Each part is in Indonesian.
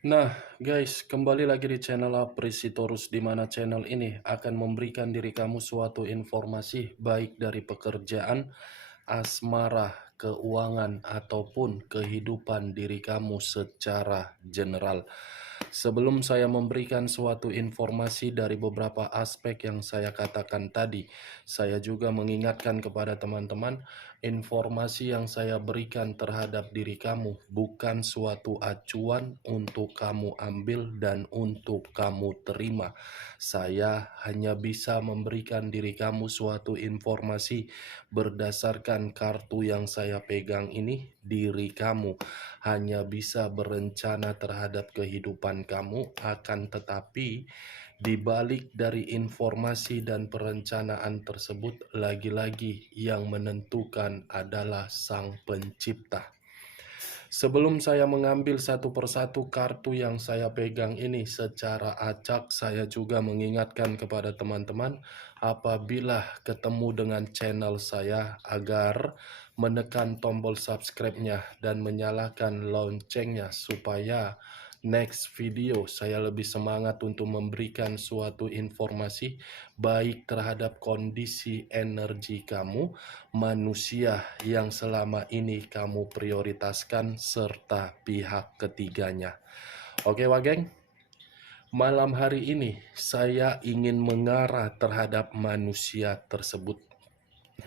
Nah, guys, kembali lagi di channel Apresitorus, di mana channel ini akan memberikan diri kamu suatu informasi baik dari pekerjaan, asmara, keuangan, ataupun kehidupan diri kamu secara general. Sebelum saya memberikan suatu informasi dari beberapa aspek yang saya katakan tadi, saya juga mengingatkan kepada teman-teman, informasi yang saya berikan terhadap diri kamu bukan suatu acuan untuk kamu ambil dan untuk kamu terima. Saya hanya bisa memberikan diri kamu suatu informasi berdasarkan kartu yang saya pegang ini. Diri kamu hanya bisa berencana terhadap kehidupan kamu, akan tetapi di balik dari informasi dan perencanaan tersebut, lagi-lagi yang menentukan adalah Sang Pencipta. Sebelum saya mengambil satu persatu kartu yang saya pegang ini secara acak, saya juga mengingatkan kepada teman-teman apabila ketemu dengan channel saya agar menekan tombol subscribe-nya dan menyalakan loncengnya supaya next video saya lebih semangat untuk memberikan suatu informasi baik terhadap kondisi energi kamu, manusia yang selama ini kamu prioritaskan, serta pihak ketiganya. Oke, Wageng, malam hari ini saya ingin mengarah terhadap manusia tersebut.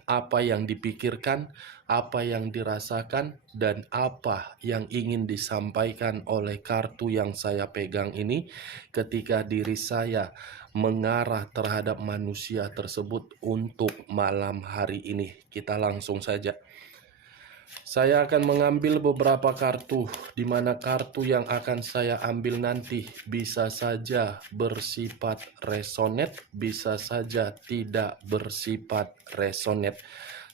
Apa yang dipikirkan, apa yang dirasakan, dan apa yang ingin disampaikan oleh kartu yang saya pegang ini ketika diri saya mengarah terhadap manusia tersebut untuk malam hari ini. Kita langsung saja. Saya akan mengambil beberapa kartu, di mana kartu yang akan saya ambil nanti bisa saja bersifat resonate, bisa saja tidak bersifat resonate.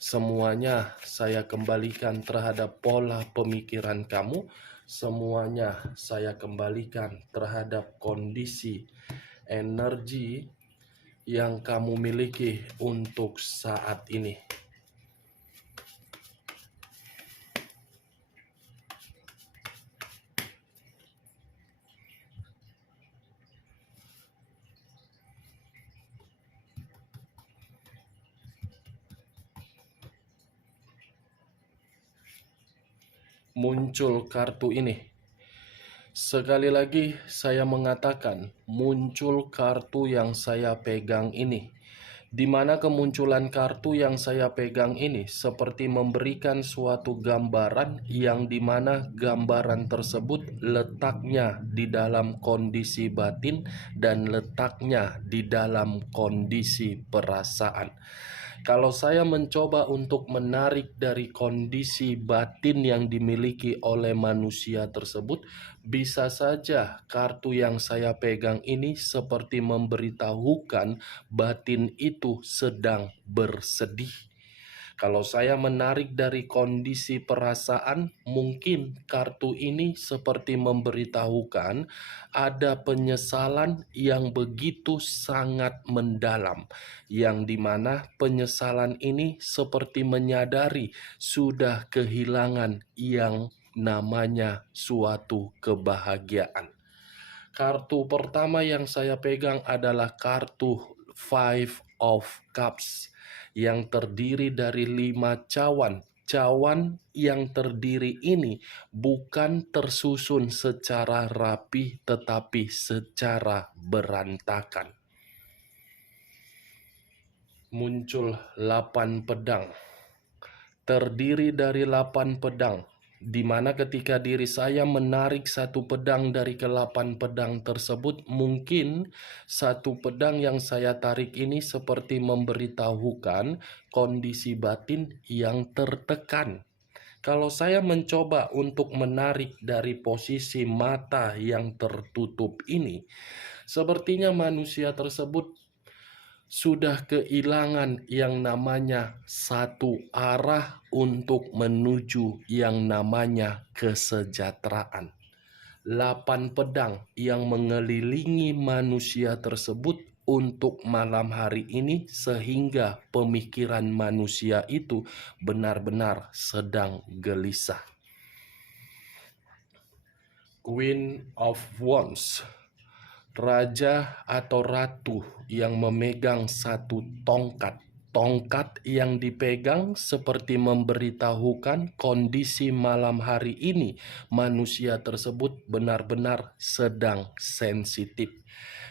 Semuanya saya kembalikan terhadap pola pemikiran kamu, semuanya saya kembalikan terhadap kondisi energi yang kamu miliki untuk saat ini. Muncul kartu ini. Sekali lagi saya mengatakan, muncul kartu yang saya pegang ini. Di mana kemunculan kartu yang saya pegang ini seperti memberikan suatu gambaran yang dimana gambaran tersebut letaknya di dalam kondisi batin dan letaknya di dalam kondisi perasaan. Kalau saya mencoba untuk menarik dari kondisi batin yang dimiliki oleh manusia tersebut, bisa saja kartu yang saya pegang ini seperti memberitahukan batin itu sedang bersedih. Kalau saya menarik dari kondisi perasaan, mungkin kartu ini seperti memberitahukan ada penyesalan yang begitu sangat mendalam, yang dimana penyesalan ini seperti menyadari sudah kehilangan yang namanya suatu kebahagiaan. Kartu pertama yang saya pegang adalah kartu Five of Cups yang terdiri dari 5 cawan. Cawan yang terdiri ini bukan tersusun secara rapi tetapi secara berantakan. Muncul 8 pedang. Terdiri dari 8 pedang, di mana ketika diri saya menarik satu pedang dari ke-8 pedang tersebut, mungkin satu pedang yang saya tarik ini seperti memberitahukan kondisi batin yang tertekan. Kalau saya mencoba untuk menarik dari posisi mata yang tertutup ini, sepertinya manusia tersebut sudah kehilangan yang namanya satu arah untuk menuju yang namanya kesejahteraan. 8 pedang yang mengelilingi manusia tersebut untuk malam hari ini, sehingga pemikiran manusia itu benar-benar sedang gelisah. Queen of Wands, raja atau ratu yang memegang satu tongkat. Tongkat yang dipegang seperti memberitahukan kondisi malam hari ini manusia tersebut benar-benar sedang sensitif.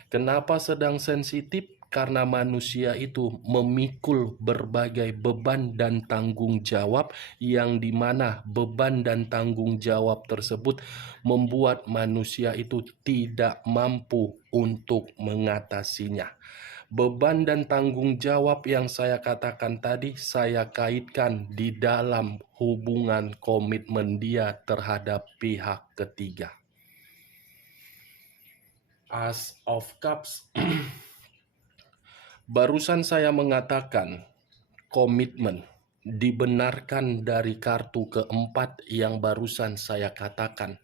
Kenapa sedang sensitif? Karena manusia itu memikul berbagai beban dan tanggung jawab, yang dimana beban dan tanggung jawab tersebut membuat manusia itu tidak mampu untuk mengatasinya. Beban dan tanggung jawab yang saya katakan tadi, saya kaitkan di dalam hubungan komitmen dia terhadap pihak ketiga. As of Cups. Barusan saya mengatakan komitmen dibenarkan dari kartu keempat yang barusan saya katakan.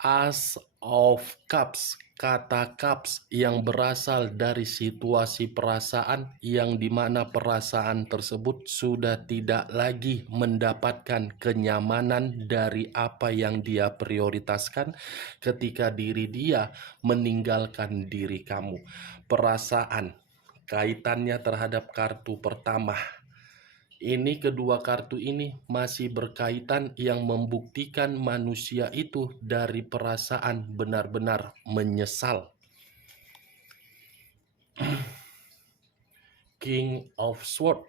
As of Cups, kata cups yang berasal dari situasi perasaan yang dimana perasaan tersebut sudah tidak lagi mendapatkan kenyamanan dari apa yang dia prioritaskan ketika diri dia meninggalkan diri kamu. Perasaan kaitannya terhadap kartu pertama. Ini kedua kartu ini masih berkaitan yang membuktikan manusia itu dari perasaan benar-benar menyesal. King of Swords,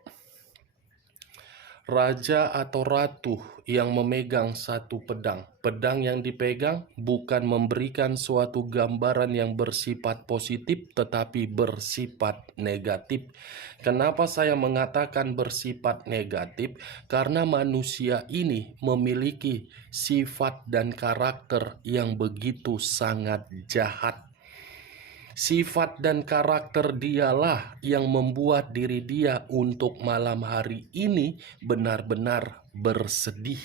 raja atau ratu yang memegang satu pedang. Pedang yang dipegang bukan memberikan suatu gambaran yang bersifat positif, tetapi bersifat negatif. Kenapa saya mengatakan bersifat negatif? Karena manusia ini memiliki sifat dan karakter yang begitu sangat jahat. Sifat dan karakter dialah yang membuat diri dia untuk malam hari ini benar-benar bersedih.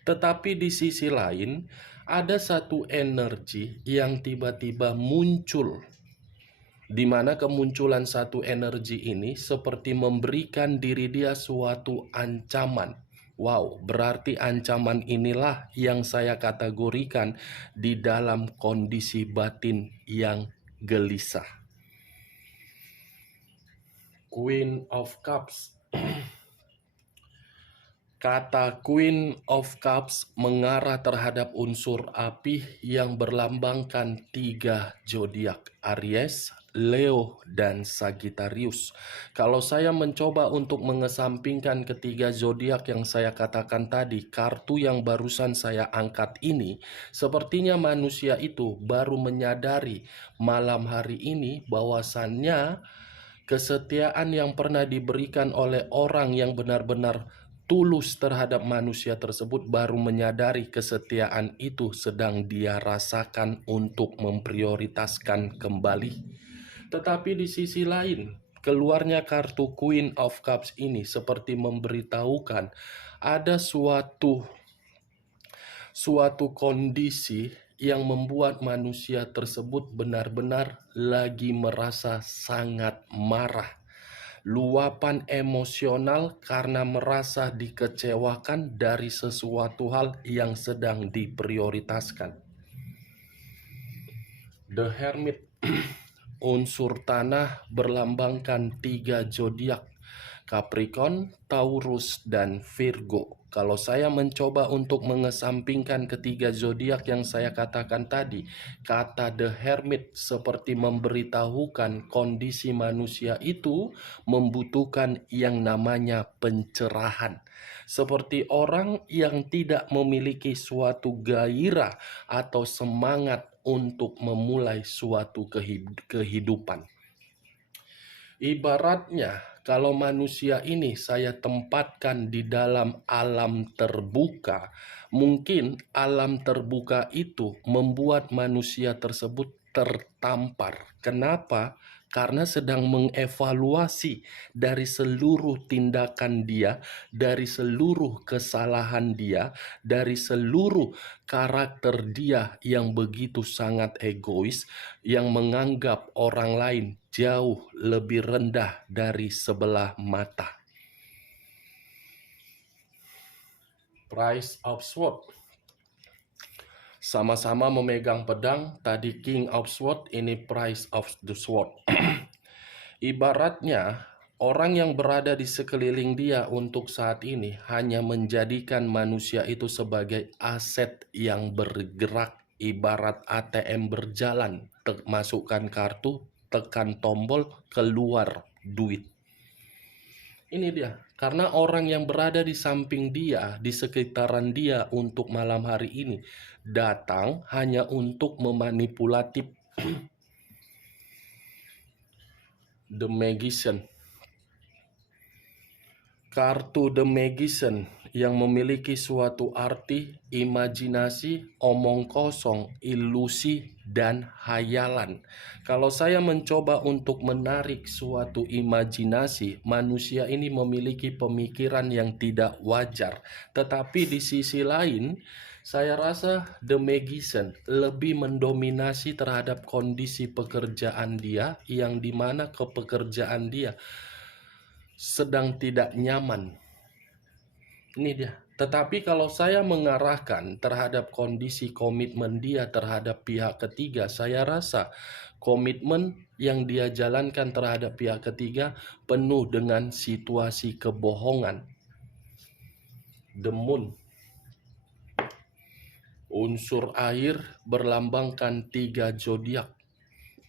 Tetapi di sisi lain, ada satu energi yang tiba-tiba muncul, di mana kemunculan satu energi ini seperti memberikan diri dia suatu ancaman. Wow, berarti ancaman inilah yang saya kategorikan di dalam kondisi batin yang gelisah. Queen of Cups. Kata Queen of Cups mengarah terhadap unsur api yang berlambangkan 3 zodiak: Aries, Leo, dan Sagittarius. Kalau saya mencoba untuk mengesampingkan ketiga zodiak yang saya katakan tadi, kartu yang barusan saya angkat ini, sepertinya manusia itu baru menyadari malam hari ini bahwasannya kesetiaan yang pernah diberikan oleh orang yang benar-benar tulus terhadap manusia tersebut baru menyadari kesetiaan itu sedang dia rasakan untuk memprioritaskan kembali. Tetapi di sisi lain, keluarnya kartu Queen of Cups ini seperti memberitahukan ada suatu kondisi yang membuat manusia tersebut benar-benar lagi merasa sangat marah. Luapan emosional karena merasa dikecewakan dari sesuatu hal yang sedang diprioritaskan. The Hermit, unsur tanah berlambangkan 3 zodiak: Capricorn, Taurus, dan Virgo. Kalau saya mencoba untuk mengesampingkan ketiga zodiak yang saya katakan tadi, kata The Hermit seperti memberitahukan kondisi manusia itu membutuhkan yang namanya pencerahan. Seperti orang yang tidak memiliki suatu gairah atau semangat untuk memulai suatu kehidupan. Ibaratnya, kalau manusia ini saya tempatkan di dalam alam terbuka, mungkin alam terbuka itu membuat manusia tersebut tertampar. Kenapa? Karena sedang mengevaluasi dari seluruh tindakan dia, dari seluruh kesalahan dia, dari seluruh karakter dia yang begitu sangat egois, yang menganggap orang lain jauh lebih rendah dari sebelah mata. Price of Sword, Sama-sama memegang pedang, tadi King of Sword, ini Price of the Sword. Ibaratnya, orang yang berada di sekeliling dia untuk saat ini hanya menjadikan manusia itu sebagai aset yang bergerak, ibarat ATM berjalan, masukkan kartu, tekan tombol, keluar duit. Ini dia, karena orang yang berada di samping dia, di sekitaran dia untuk malam hari ini, datang hanya untuk memanipulatif. The Magician. Kartu The Magician yang memiliki suatu arti, imajinasi, omong kosong, ilusi, dan hayalan. Kalau saya mencoba untuk menarik suatu imajinasi, manusia ini memiliki pemikiran yang tidak wajar. Tetapi di sisi lain, saya rasa The Magician lebih mendominasi terhadap kondisi pekerjaan dia, yang dimana kepekerjaan dia sedang tidak nyaman. Ini dia. Tetapi kalau saya mengarahkan terhadap kondisi komitmen dia terhadap pihak ketiga, saya rasa komitmen yang dia jalankan terhadap pihak ketiga penuh dengan situasi kebohongan. The Moon. Unsur air berlambangkan 3 zodiak: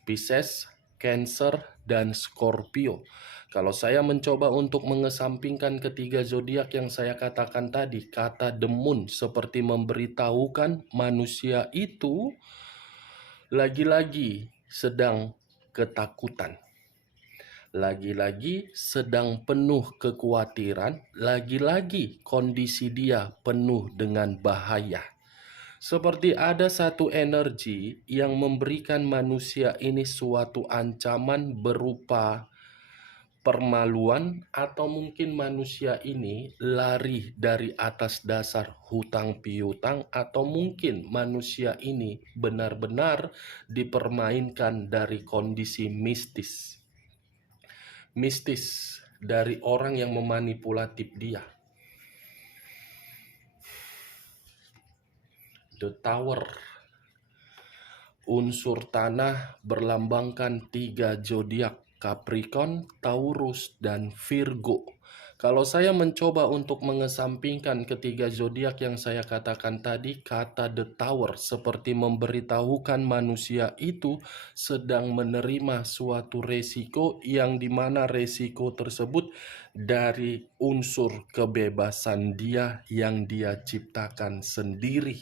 Pisces, Cancer, dan Scorpio. Kalau saya mencoba untuk mengesampingkan ketiga zodiak yang saya katakan tadi, kata The Moon seperti memberitahukan manusia itu lagi-lagi sedang ketakutan, lagi-lagi sedang penuh kekhawatiran, lagi-lagi kondisi dia penuh dengan bahaya. Seperti ada satu energi yang memberikan manusia ini suatu ancaman berupa permaluan, atau mungkin manusia ini lari dari atas dasar hutang piutang, atau mungkin manusia ini benar-benar dipermainkan dari kondisi mistis. Mistis dari orang yang memanipulatif dia. The Tower. Unsur tanah berlambangkan 3 zodiak: Capricorn, Taurus, dan Virgo. Kalau saya mencoba untuk mengesampingkan ketiga zodiak yang saya katakan tadi, kata The Tower seperti memberitahukan manusia itu sedang menerima suatu resiko, yang dimana resiko tersebut dari unsur kebebasan dia yang dia ciptakan sendiri.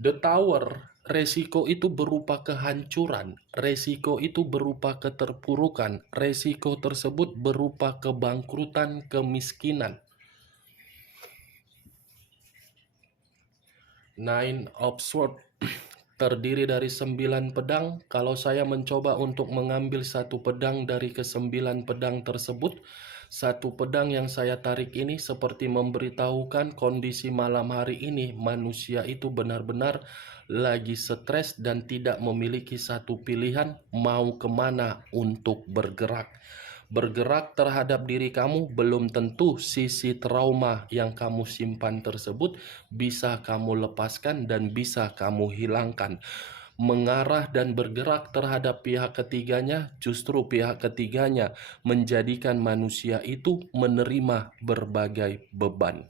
The Tower, resiko itu berupa kehancuran, resiko itu berupa keterpurukan, resiko tersebut berupa kebangkrutan, kemiskinan. Nine of Swords terdiri dari 9 pedang. Kalau saya mencoba untuk mengambil satu pedang dari ke-9 pedang tersebut, satu pedang yang saya tarik ini seperti memberitahukan kondisi malam hari ini manusia itu benar-benar lagi stres dan tidak memiliki satu pilihan mau kemana untuk bergerak. Bergerak terhadap diri kamu, belum tentu sisi trauma yang kamu simpan tersebut bisa kamu lepaskan dan bisa kamu hilangkan. Mengarah dan bergerak terhadap pihak ketiganya, justru pihak ketiganya menjadikan manusia itu menerima berbagai beban.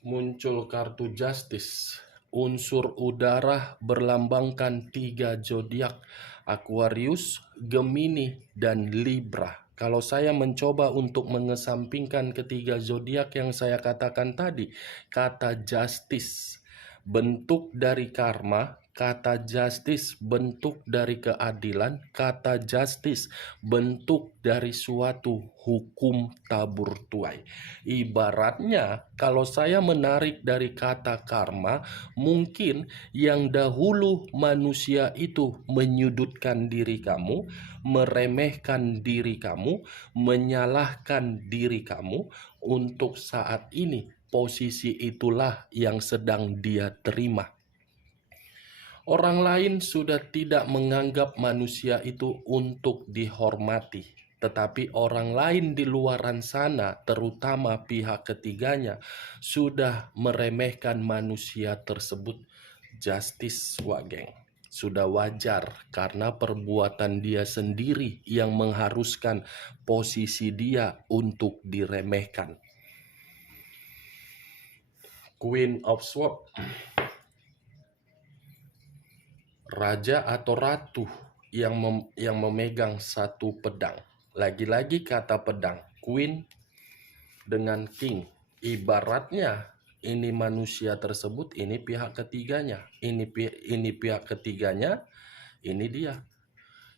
Muncul kartu Justice. Unsur udara berlambangkan 3 zodiak: Aquarius, Gemini, dan Libra. Kalau saya mencoba untuk mengesampingkan ketiga zodiak yang saya katakan tadi, kata justice, bentuk dari karma, kata justice, bentuk dari keadilan, kata justice, bentuk dari suatu hukum tabur tuai. Ibaratnya, kalau saya menarik dari kata karma, mungkin yang dahulu manusia itu menyudutkan diri kamu, meremehkan diri kamu, menyalahkan diri kamu, untuk saat ini posisi itulah yang sedang dia terima. Orang lain sudah tidak menganggap manusia itu untuk dihormati. tetapi orang lain di luaran sana, terutama pihak ketiganya, sudah meremehkan manusia tersebut. Justice, Wak Geng. Sudah wajar karena perbuatan dia sendiri yang mengharuskan posisi dia untuk diremehkan. Queen of Swords, raja atau ratu yang memegang satu pedang. Lagi-lagi kata pedang, queen dengan king. Ibaratnya ini manusia tersebut, ini pihak ketiganya, ini pihak ketiganya, ini dia.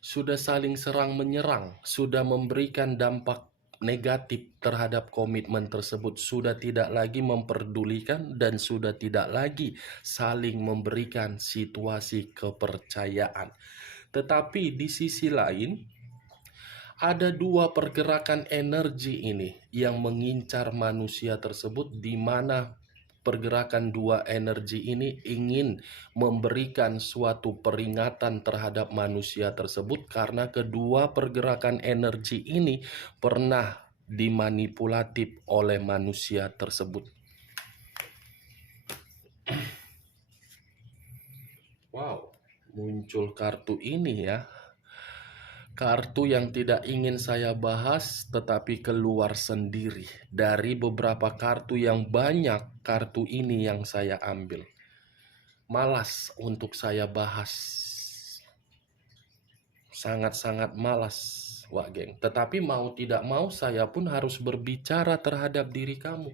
Sudah saling serang menyerang, sudah memberikan dampak negatif terhadap komitmen tersebut, sudah tidak lagi memperdulikan dan sudah tidak lagi saling memberikan situasi kepercayaan. Tetapi di sisi lain, ada dua pergerakan energi ini yang mengincar manusia tersebut, di mana pergerakan dua energi ini ingin memberikan suatu peringatan terhadap manusia tersebut, karena kedua pergerakan energi ini pernah dimanipulatif oleh manusia tersebut. Wow, muncul kartu ini ya. Kartu yang tidak ingin saya bahas tetapi keluar sendiri. Dari beberapa kartu yang banyak, kartu ini yang saya ambil. Malas untuk saya bahas. Sangat-sangat malas, Wak Geng. Tetapi mau tidak mau saya pun harus berbicara terhadap diri kamu.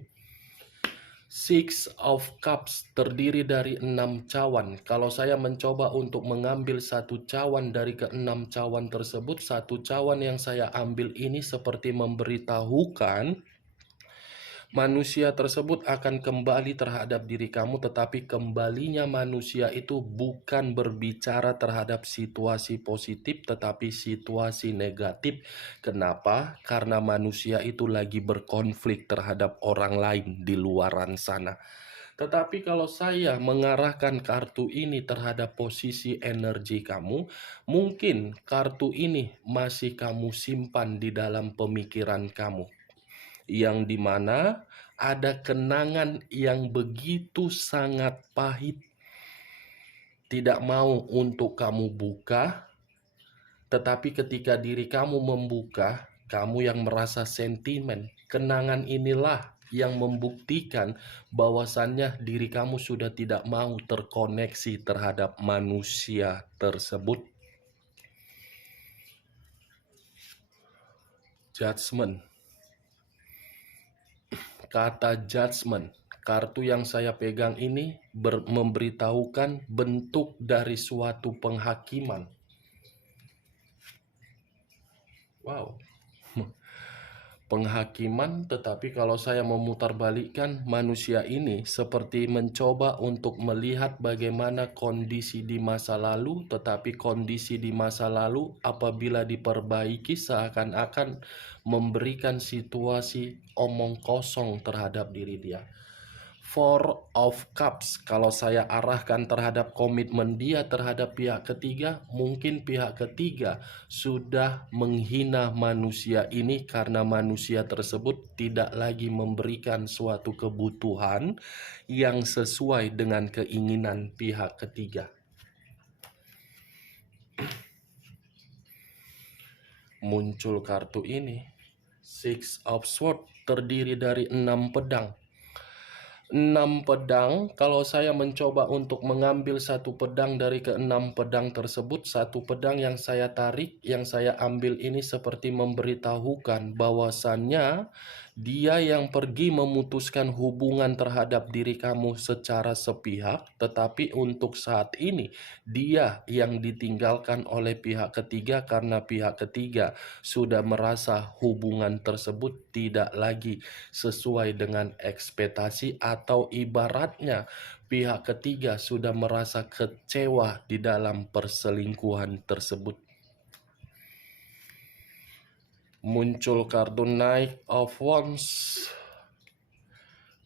Six of Cups terdiri dari 6 cawan. Kalau saya mencoba untuk mengambil satu cawan dari ke-6 cawan tersebut, satu cawan yang saya ambil ini seperti memberitahukan manusia tersebut akan kembali terhadap diri kamu, tetapi kembalinya manusia itu bukan berbicara terhadap situasi positif, tetapi situasi negatif. Kenapa? Karena manusia itu lagi berkonflik terhadap orang lain di luaran sana. Tetapi kalau saya mengarahkan kartu ini terhadap posisi energi kamu, mungkin kartu ini masih kamu simpan di dalam pemikiran kamu, yang dimana ada kenangan yang begitu sangat pahit, tidak mau untuk kamu buka, tetapi ketika diri kamu membuka, kamu yang merasa sentimen. Kenangan inilah yang membuktikan bahwasannya diri kamu sudah tidak mau terkoneksi terhadap manusia tersebut. Judgment. Kata judgment, kartu yang saya pegang ini memberitahukan bentuk dari suatu penghakiman. Wow. Penghakiman, tetapi kalau saya memutarbalikkan, manusia ini seperti mencoba untuk melihat bagaimana kondisi di masa lalu, tetapi kondisi di masa lalu apabila diperbaiki seakan-akan memberikan situasi omong kosong terhadap diri dia. Four of Cups, kalau saya arahkan terhadap komitmen dia terhadap pihak ketiga, mungkin pihak ketiga sudah menghina manusia ini karena manusia tersebut tidak lagi memberikan suatu kebutuhan yang sesuai dengan keinginan pihak ketiga. Muncul kartu ini, Six of Swords, terdiri dari 6 pedang. 6 pedang, kalau saya mencoba untuk mengambil satu pedang dari ke-6 pedang tersebut, satu pedang yang saya tarik, yang saya ambil ini seperti memberitahukan bahwasannya dia yang pergi memutuskan hubungan terhadap diri kamu secara sepihak, tetapi untuk saat ini dia yang ditinggalkan oleh pihak ketiga karena pihak ketiga sudah merasa hubungan tersebut tidak lagi sesuai dengan ekspektasi, atau ibaratnya pihak ketiga sudah merasa kecewa di dalam perselingkuhan tersebut. Muncul kartu Knight of Wands.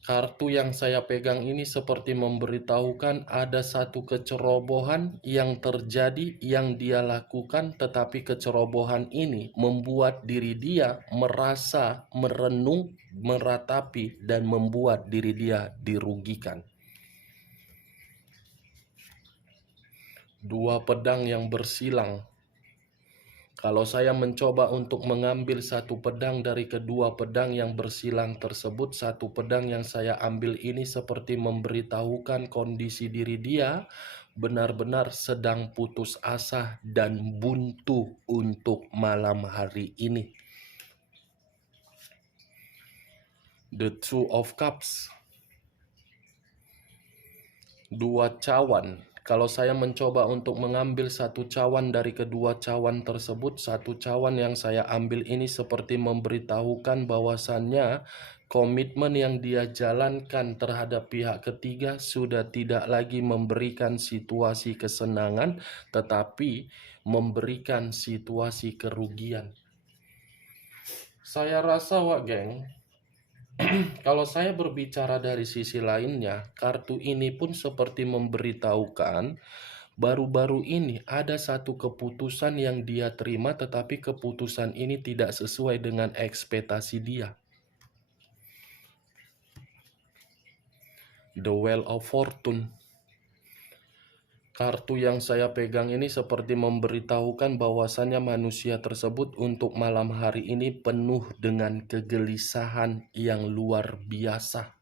Kartu yang saya pegang ini seperti memberitahukan ada satu kecerobohan yang terjadi yang dia lakukan, tetapi kecerobohan ini membuat diri dia merasa merenung, meratapi, dan membuat diri dia dirugikan. Dua pedang yang bersilang. Kalau saya mencoba untuk mengambil satu pedang dari kedua pedang yang bersilang tersebut, satu pedang yang saya ambil ini seperti memberitahukan kondisi diri dia benar-benar sedang putus asa dan buntu untuk malam hari ini. The Two of Cups. Dua cawan. Kalau saya mencoba untuk mengambil satu cawan dari kedua cawan tersebut, satu cawan yang saya ambil ini seperti memberitahukan bahwasannya komitmen yang dia jalankan terhadap pihak ketiga sudah tidak lagi memberikan situasi kesenangan, tetapi memberikan situasi kerugian. Saya rasa, Wak Geng, kalau saya berbicara dari sisi lainnya, kartu ini pun seperti memberitahukan baru-baru ini ada satu keputusan yang dia terima, tetapi keputusan ini tidak sesuai dengan ekspektasi dia. The Wheel of Fortune. Kartu yang saya pegang ini seperti memberitahukan bahwasannya manusia tersebut untuk malam hari ini penuh dengan kegelisahan yang luar biasa.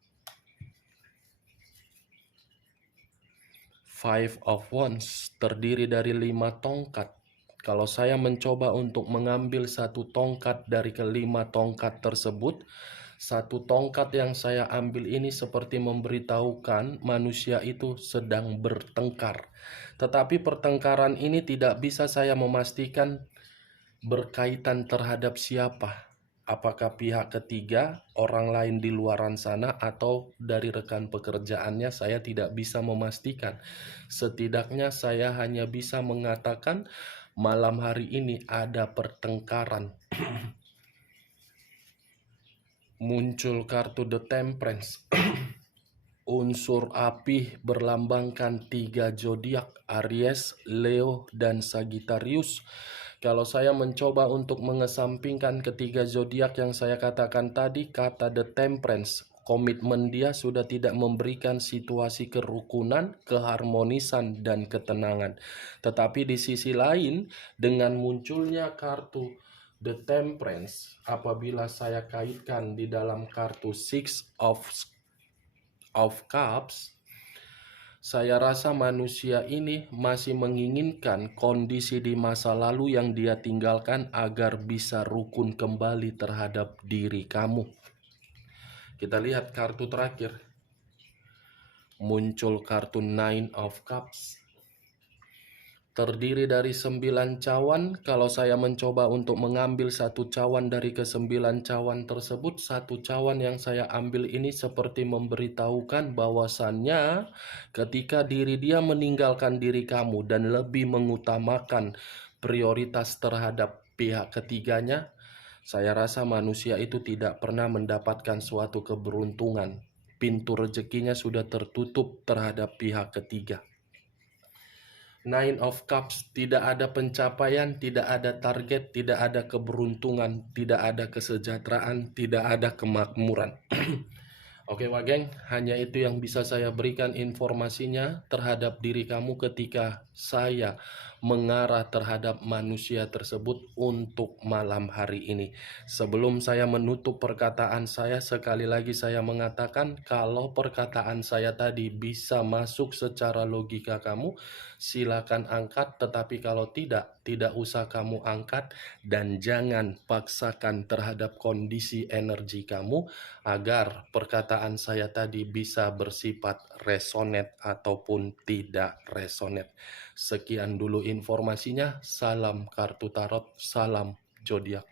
Five of Wands terdiri dari 5 tongkat. Kalau saya mencoba untuk mengambil satu tongkat dari kelima tongkat tersebut, satu tongkat yang saya ambil ini seperti memberitahukan manusia itu sedang bertengkar. Tetapi pertengkaran ini tidak bisa saya memastikan berkaitan terhadap siapa. Apakah pihak ketiga, orang lain di luaran sana, atau dari rekan pekerjaannya, saya tidak bisa memastikan. Setidaknya saya hanya bisa mengatakan malam hari ini ada pertengkaran. Muncul kartu The Temperance. Unsur api berlambangkan 3 zodiak, Aries, Leo, dan Sagittarius. Kalau saya mencoba untuk mengesampingkan ketiga zodiak yang saya katakan tadi, kata The Temperance, komitmen dia sudah tidak memberikan situasi kerukunan, keharmonisan, dan ketenangan. Tetapi di sisi lain, dengan munculnya kartu The Temperance, apabila saya kaitkan di dalam kartu Six of Cups, saya rasa manusia ini masih menginginkan kondisi di masa lalu yang dia tinggalkan agar bisa rukun kembali terhadap diri kamu. Kita lihat kartu terakhir. Muncul kartu Nine of Cups. Terdiri dari 9 cawan. Kalau saya mencoba untuk mengambil satu cawan dari ke-9 cawan tersebut, satu cawan yang saya ambil ini seperti memberitahukan bahwasannya ketika diri dia meninggalkan diri kamu dan lebih mengutamakan prioritas terhadap pihak ketiganya, saya rasa manusia itu tidak pernah mendapatkan suatu keberuntungan. Pintu rezekinya sudah tertutup terhadap pihak ketiga. Nine of Cups, tidak ada pencapaian, tidak ada target, tidak ada keberuntungan, tidak ada kesejahteraan, tidak ada kemakmuran. Oke, Wak Geng, hanya itu yang bisa saya berikan informasinya terhadap diri kamu ketika saya mengarah terhadap manusia tersebut untuk malam hari ini. Sebelum saya menutup perkataan saya, sekali lagi saya mengatakan kalau perkataan saya tadi bisa masuk secara logika kamu, silakan angkat, tetapi kalau tidak usah kamu angkat, dan jangan paksakan terhadap kondisi energi kamu agar perkataan saya tadi bisa bersifat resonate ataupun tidak resonate. Sekian dulu informasinya. Salam kartu tarot, salam zodiak.